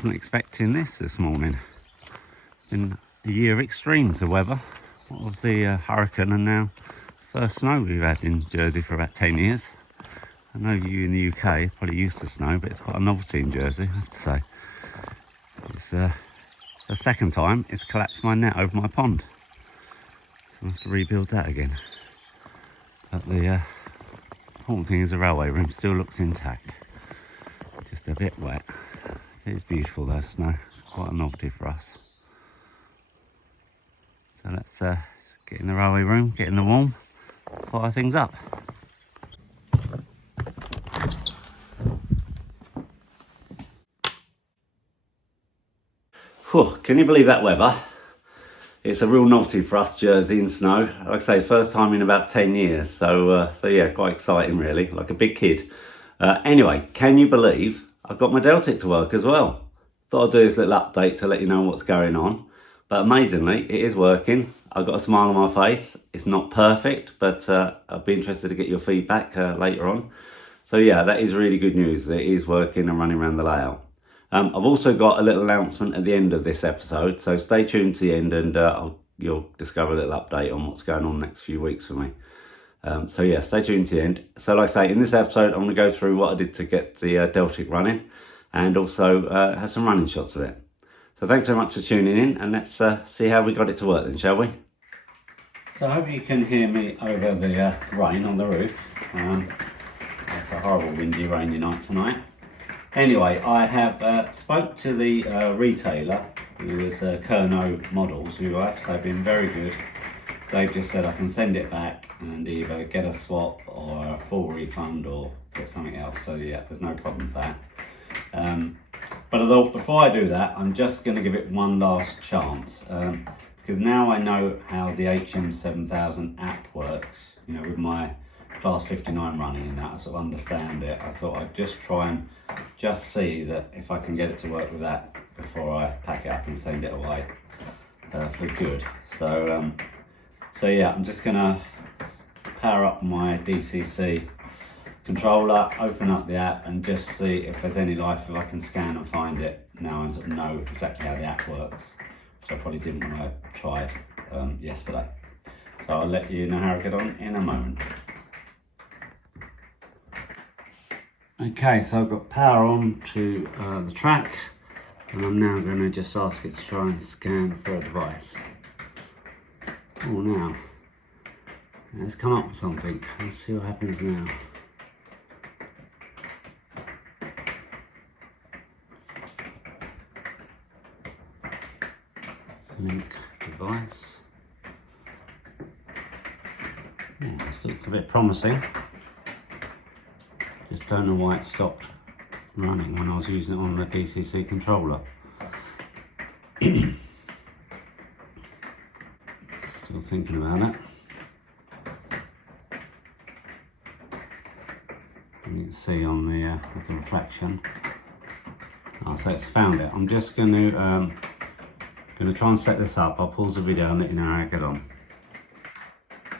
wasn't expecting this morning. Been a year of extremes of weather. What with the hurricane and now first snow we've had in Jersey for about 10 years. I know you in the UK are probably used to snow, but it's quite a novelty in Jersey, I have to say. It's the second time it's collapsed my net over my pond. So I'll have to rebuild that again. But the important thing is the railway room still looks intact. Just a bit wet. It's beautiful though, snow. It's quite a novelty for us. So let's get in the railway room, get in the warm, fire things up. Whew, can you believe that weather? It's a real novelty for us, Jersey and snow. Like I say, first time in about 10 years. So yeah, quite exciting really, like a big kid. Anyway, can you believe I've got my Deltic to work as well? Thought I'd do this little update to let you know what's going on. But amazingly, it is working. I've got a smile on my face. It's not perfect, but I'll be interested to get your feedback later on. So yeah, that is really good news. It is working and running around the layout. I've also got a little announcement at the end of this episode, so stay tuned to the end and you'll discover a little update on what's going on next few weeks for me. So yeah, stay tuned to the end. So like I say, in this episode, I'm going to go through what I did to get the Deltic running and also have some running shots of it. So thanks very much for tuning in, and let's see how we got it to work then, shall we? So I hope you can hear me over the rain on the roof. It's a horrible windy, rainy night tonight. Anyway, I have spoke to the retailer, who is Kerno Models, who I have to say have been very good. They've just said I can send it back and either get a swap or a full refund or get something else. So yeah, there's no problem with that. But although before I do that, I'm just going to give it one last chance because now I know how the HM7000 app works. You know, with my class 59 running and that, I sort of understand it. I thought I'd just try and just see that if I can get it to work with that before I pack it up and send it away for good. So yeah, I'm just gonna power up my DCC controller, open up the app and just see if there's any life, if I can scan and find it. Now I sort of know exactly how the app works, which I probably didn't when I tried yesterday. So I'll let you know how I get on in a moment. Okay, so I've got power on to the track and I'm now going to just ask it to try and scan for a device. Oh, now let's come up with something. Let's see what happens now. Link device. Oh, this looks a bit promising. Just don't know why it stopped running when I was using it on the DCC controller. Still thinking about it. You can see on the with the reflection. Oh, so it's found it. I'm just going to try and set this up. I'll pause the video and let you know how I get on.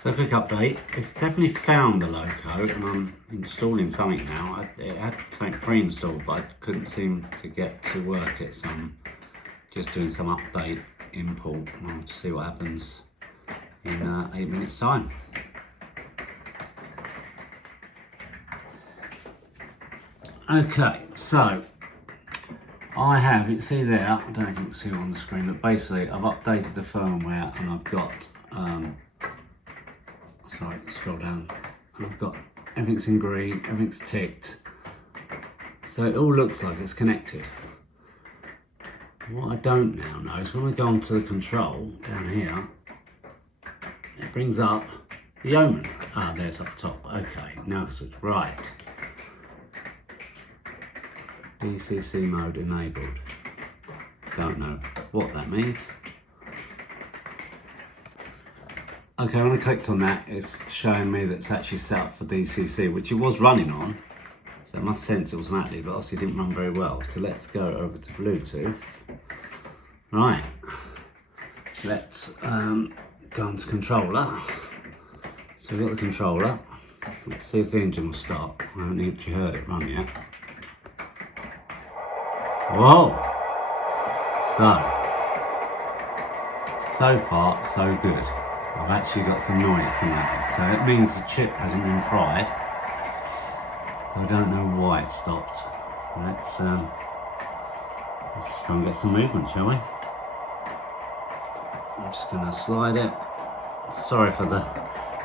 So quick update, it's definitely found the loco and I'm installing something now. It had something pre-installed but I couldn't seem to get to work it, so I'm just doing some update import and I'll see what happens in 8 minutes time. Okay, so I have, you see there, I don't know if you can see it on the screen, but basically I've updated the firmware and I've got sorry, scroll down. I've got everything's in green, everything's ticked. So it all looks like it's connected. What I don't now know is when I go onto the control down here, it brings up the omen. Ah, there's up the top. Okay, now it's right. DCC mode enabled. Don't know what that means. Okay, when I clicked on that, it's showing me that it's actually set up for DCC, which it was running on, so it must sense it automatically, but obviously it didn't run very well. So let's go over to Bluetooth. Right, let's go onto controller. So we've got the controller. Let's see if the engine will start. I haven't actually heard it run yet. Whoa, So far so good. I've actually got some noise coming out, so it means the chip hasn't been fried. So I don't know why it stopped. Let's just try and get some movement, shall we? I'm just going to slide it. Sorry for the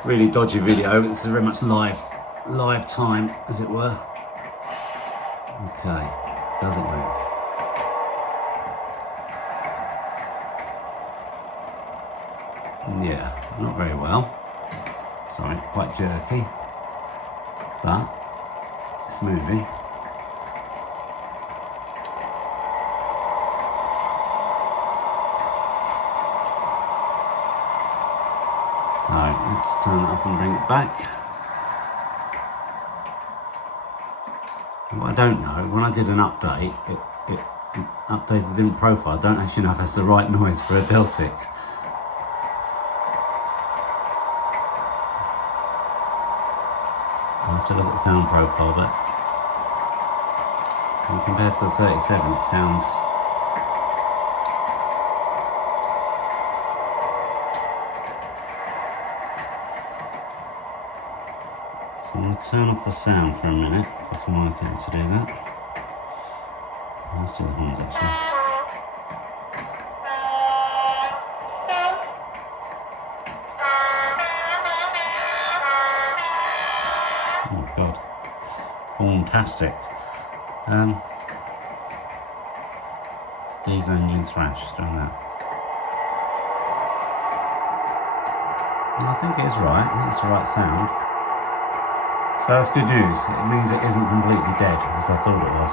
really dodgy video. This is very much live time, as it were. Okay, does it move? Yeah, not very well. Sorry, quite jerky, but it's moving. So let's turn it off and bring it back. What I don't know, when I did an update, it updated the different profile. I don't actually know if that's the right noise for a Deltic. I'll have to look at the sound profile, but when compared to the 37, it sounds. So I'm going to turn off the sound for a minute, if I can work out to do that. Let's do the horns actually. Oh god, fantastic. Diesel engine thrash, doing that. I think it is right, I think it's the right sound. So that's good news, it means it isn't completely dead as I thought it was.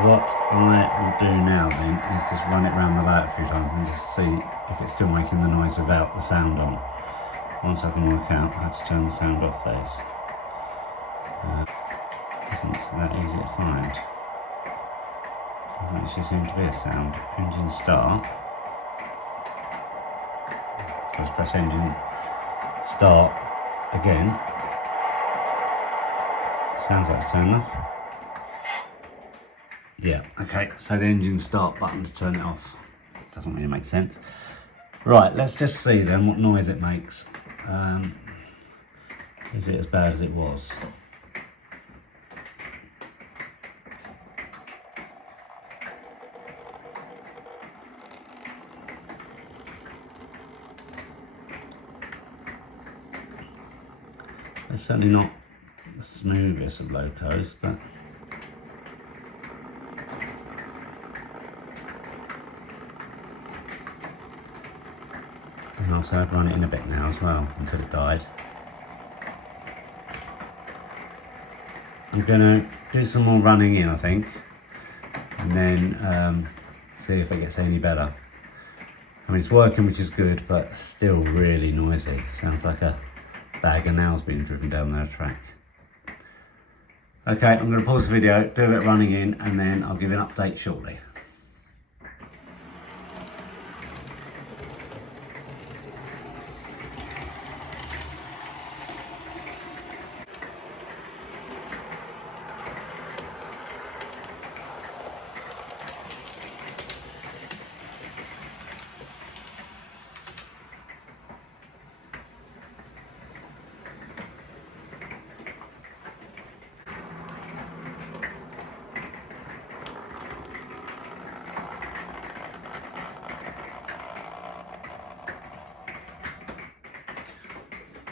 What I will do now then is just run it round the layout a few times and just see if it's still making the noise without the sound on. Once I can work out how to turn the sound off those. Isn't that easy to find. Doesn't actually seem to be a sound. Engine start. So let's press engine start again. Sounds like it's turned off. Yeah, okay, so the engine start button's turn it off. Doesn't really make sense. Right, let's just see then what noise it makes. Is it as bad as it was? It's certainly not the smoothest of locos, but and also I'd run it in a bit now as well until it died. I'm going to do some more running in, I think, and then see if it gets any better. I mean, it's working, which is good, but still really noisy. Sounds like a bag of nails being driven down their track. Okay, I'm going to pause the video, do a bit of running in, and then I'll give you an update shortly.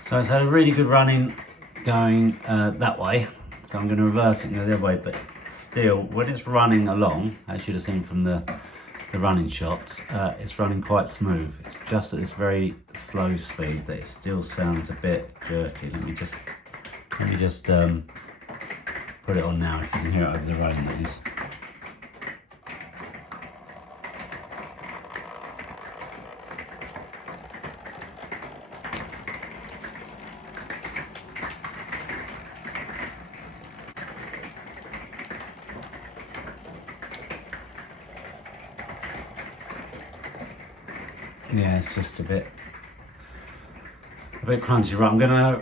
So it's had a really good running going that way, so I'm going to reverse it and go the other way, but still, when it's running along, as you'd have seen from the running shots, it's running quite smooth. It's just at this very slow speed that it still sounds a bit jerky. Let me just put it on now if you can hear it over the rain, that is. Yeah, it's just a bit bit crunchy. Right,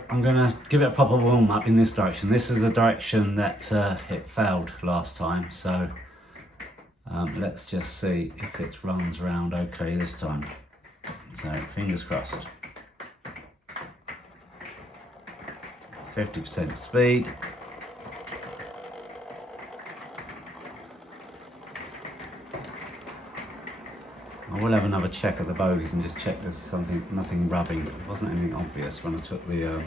I'm gonna give it a proper warm up in this direction. This is a direction that it failed last time, so let's just see if it runs around okay this time. So fingers crossed. 50% speed. I will have another check at the bogies and just check there's nothing rubbing. It wasn't anything obvious when I took the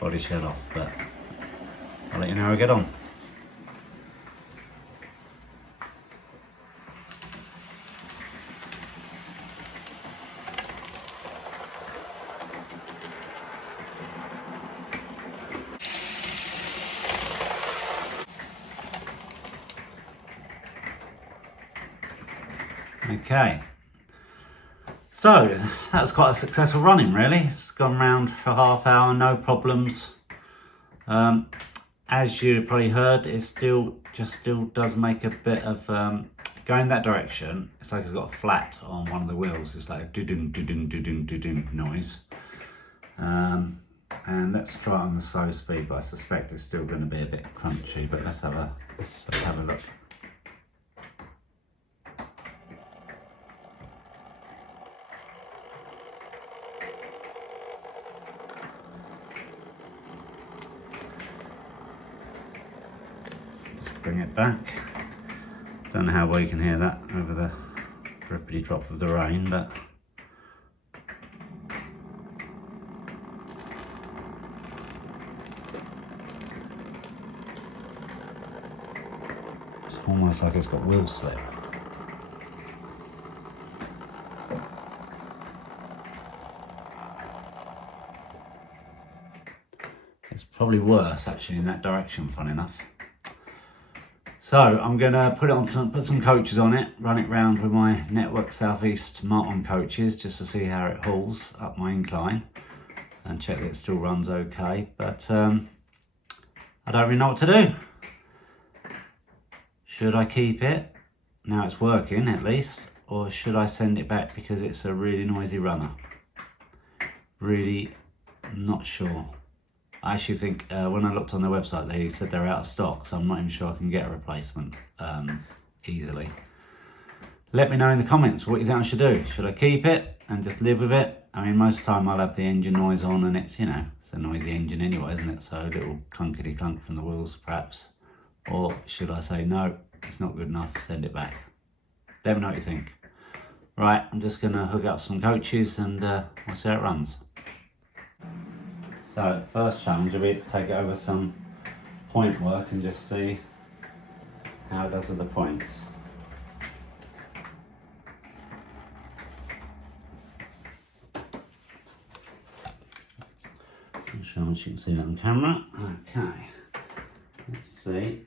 body shed off, but I'll let you know how I get on. Okay, so that's quite a successful running really. It's gone round for half hour, no problems. As you probably heard, it still does make a bit of going that direction. It's like it's got a flat on one of the wheels. It's like a do-ding, do-ding, do-ding, do-ding noise. And let's try it on the slow speed, but I suspect it's still going to be a bit crunchy. But let's have a look. Bring it back. Don't know how well you can hear that over the drippity drop of the rain, but it's almost like it's got wheel slip. It's probably worse actually in that direction, fun enough. So I'm going to put some coaches on it, run it round with my Network Southeast Martin coaches just to see how it hauls up my incline and check that it still runs okay. But I don't really know what to do. Should I keep it? Now it's working at least, or should I send it back because it's a really noisy runner? Really not sure. I actually think when I looked on their website, they said they're out of stock, so I'm not even sure I can get a replacement easily. Let me know in the comments what you think I should do. Should I keep it and just live with it? I mean, most of the time I'll have the engine noise on, and it's, you know, it's a noisy engine anyway, isn't it? So a little clunkety clunk from the wheels perhaps. Or should I say, no, it's not good enough, send it back? Let me know what you think. Right, I'm just going to hook up some coaches and we'll see how it runs. So first challenge will be to take it over some point work and just see how it does with the points. I'm sure you can see that on camera. Okay, let's see.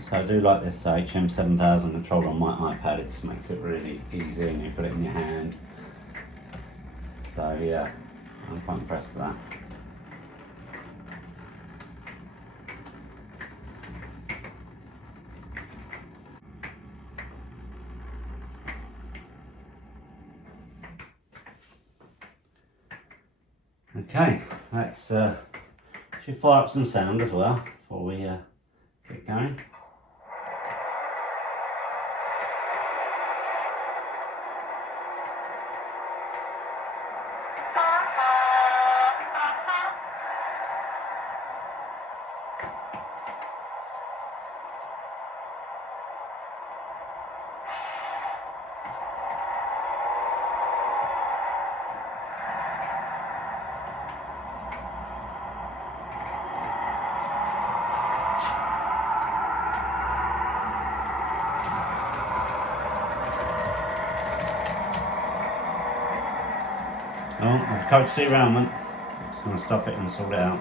So I do like this HM7000 controller on my iPad. It just makes it really easy and you put it in your hand. So yeah, I'm quite impressed with that. Okay, let's should fire up some sound as well before we get going. Oh, I've coached it around then. Just going to stop it and sort it out.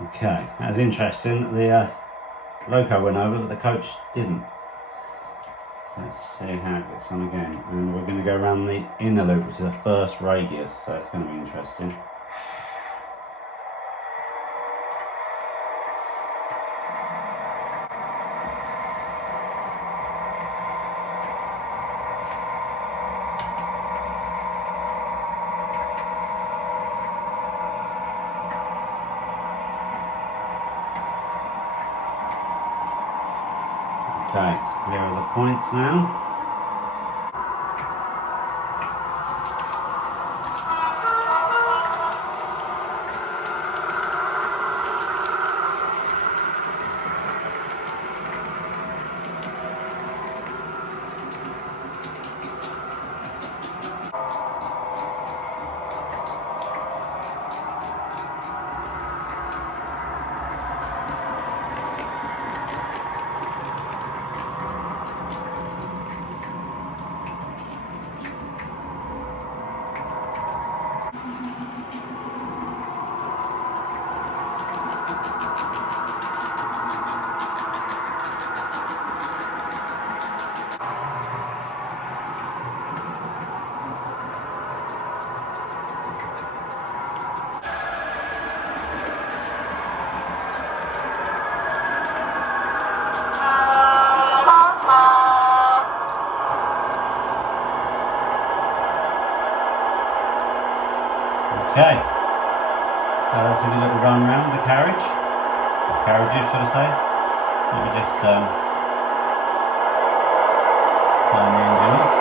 Okay, that's interesting. The loco went over, but the coach didn't. So let's see how it gets on again. And we're going to go around the inner loop, which is the first radius, so it's going to be interesting. Okay, it's clear of the points now. Okay, so that's a little run round the carriage, or carriages should I say. Let me just turn the engine off.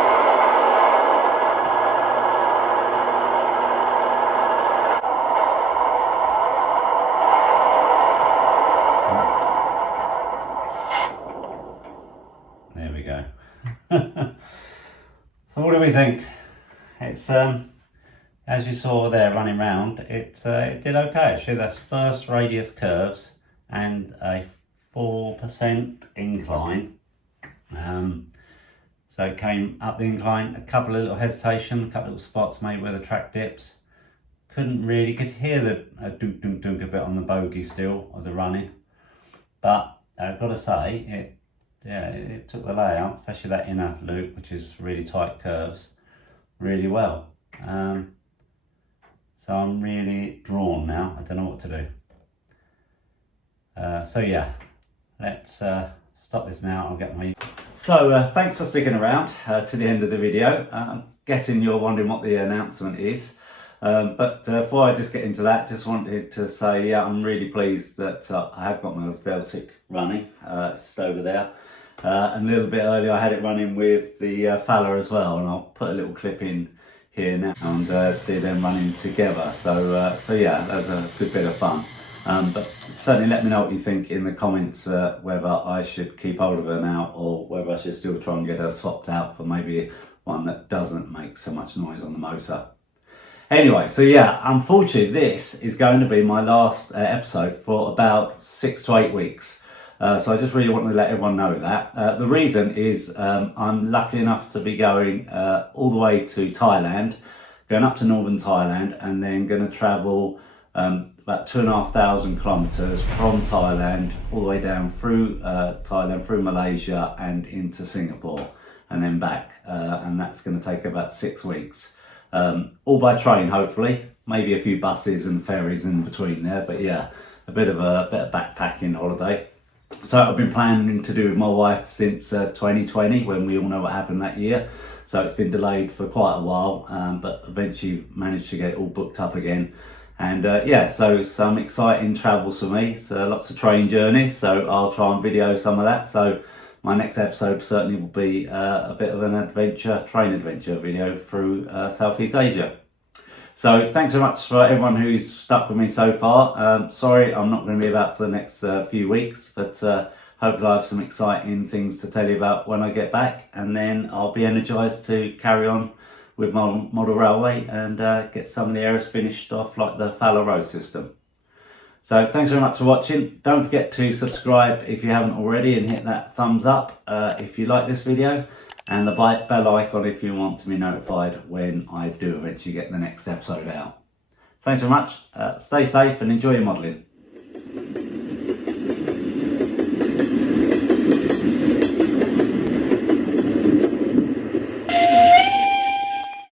There we go. So what do we think? It's as you saw there running round, it did okay actually. That's first radius curves and a 4% incline. So it came up the incline, a couple of little hesitation, a couple of little spots maybe where the track dips. Could hear the dunk dunk dunk a bit on the bogey still of the running. But I've got to say, it took the layout, especially that inner loop, which is really tight curves, really well. So I'm really drawn now. I don't know what to do. So yeah, let's stop this now. I'll get my... So thanks for sticking around to the end of the video. I'm guessing you're wondering what the announcement is. But before I just get into that, just wanted to say, yeah, I'm really pleased that I have got my Deltic running. It's just over there. And a little bit earlier I had it running with the Fowler as well, and I'll put a little clip in here now and see them running together. So yeah, that was a good bit of fun. But certainly let me know what you think in the comments, whether I should keep hold of her now or whether I should still try and get her swapped out for maybe one that doesn't make so much noise on the motor. Anyway, so yeah, unfortunately this is going to be my last episode for about 6 to 8 weeks. So I just really want to let everyone know that. The reason is I'm lucky enough to be going all the way to Thailand, going up to northern Thailand, and then going to travel about 2,500 kilometres from Thailand all the way down through Thailand, through Malaysia and into Singapore and then back. And that's going to take about 6 weeks. All by train, hopefully. Maybe a few buses and ferries in between there, but yeah, a bit of backpacking holiday. So I've been planning to do with my wife since 2020, when we all know what happened that year. So it's been delayed for quite a while, but eventually managed to get it all booked up again. And yeah, so some exciting travels for me. So lots of train journeys. So I'll try and video some of that. So my next episode certainly will be a bit of an train adventure video through Southeast Asia. So thanks very much for everyone who's stuck with me so far. Sorry I'm not going to be about for the next few weeks, but hopefully I have some exciting things to tell you about when I get back, and then I'll be energised to carry on with my model railway and get some of the areas finished off, like the Fowler Road system. So thanks very much for watching. Don't forget to subscribe if you haven't already, and hit that thumbs up if you like this video, and the bell icon if you want to be notified when I do eventually get the next episode out. Thanks very much. Stay safe and enjoy your modelling.